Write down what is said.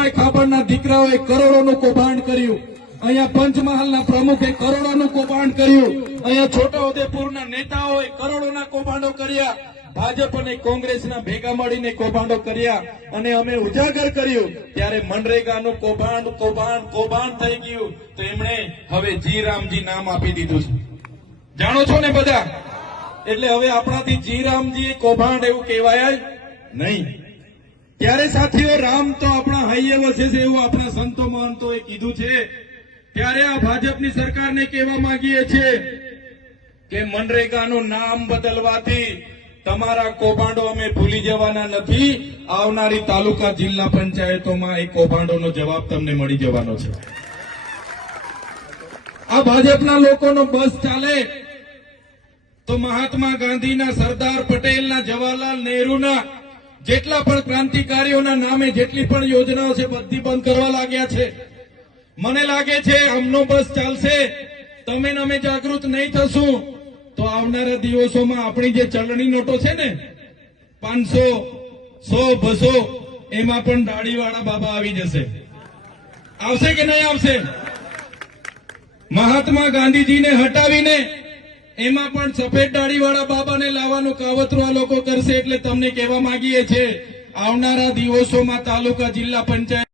ગોવિંદભાઈ ખાબડના દીકરાઓએ કરોડોનું કૌભાંડ કર્યું, અહીંયા પંચમહાલના પ્રમુખે કરોડોનું કૌભાંડ કર્યું, અહીંયા છોટાઉદેપુરના નેતાઓએ કરોડોના કૌભાંડો કર્યા, ભાજપ અને કોંગ્રેસના ભેગા મળીને કૌભાંડો કર્યા અને અમે ઉજાગર કર્યું ત્યારે મનરેગાનું કૌભાંડ થઈ ગયું તો એમણે હવે જી રામજી નામ આપી દીધું છે, જાણો છો ને બધા। એટલે હવે આપણાથી જી રામજી કૌભાંડ એવું કહેવાય જ નહીં। ત્યારે સાથીઓ રામ તો આપણા હૈયે વસે છે એવું આપણા સંતો મહંતોએ કીધું છે। ત્યારે આ ભાજપની સરકારને કહેવા માંગીએ છીએ કે મનરેગાનું નામ બદલવાથી તમારા કૌભાંડો અમે ભૂલી જવાના નથી, આવનારી તાલુકા જિલ્લા પંચાયતોમાં એ કૌભાંડોનો જવાબ તમને મળી જવાનો છે। આ ભાજપના લોકોનો બસ ચાલે તો મહાત્મા ગાંધીના, સરદાર પટેલના, જવાહરલાલ નહેરુના જેટલા પણ ક્રાંતિકારીઓના નામે જેટલી પણ યોજનાઓ છે બધી બંધ કરવા લાગ્યા છે। મને લાગે છે આમનો બસ ચાલશે, તમે અમે જાગૃત નહીં થશું તો આવનારા દિવસોમાં આપણી જે ચલણી નોટો છે ને 500, 100, 200 એમાં પણ દાઢીવાળા બાબા આવી જશે। આવશે કે નહીં આવશે? મહાત્મા ગાંધીજીને હટાવીને એમાં પણ સફેદ દાઢીવાળા બાબાને લાવવાનું કાવતરું આ લોકો કરશે। એટલે તમને કહેવા માંગીએ છીએ આવનારા દિવસોમાં તાલુકા જિલ્લા પંચાયત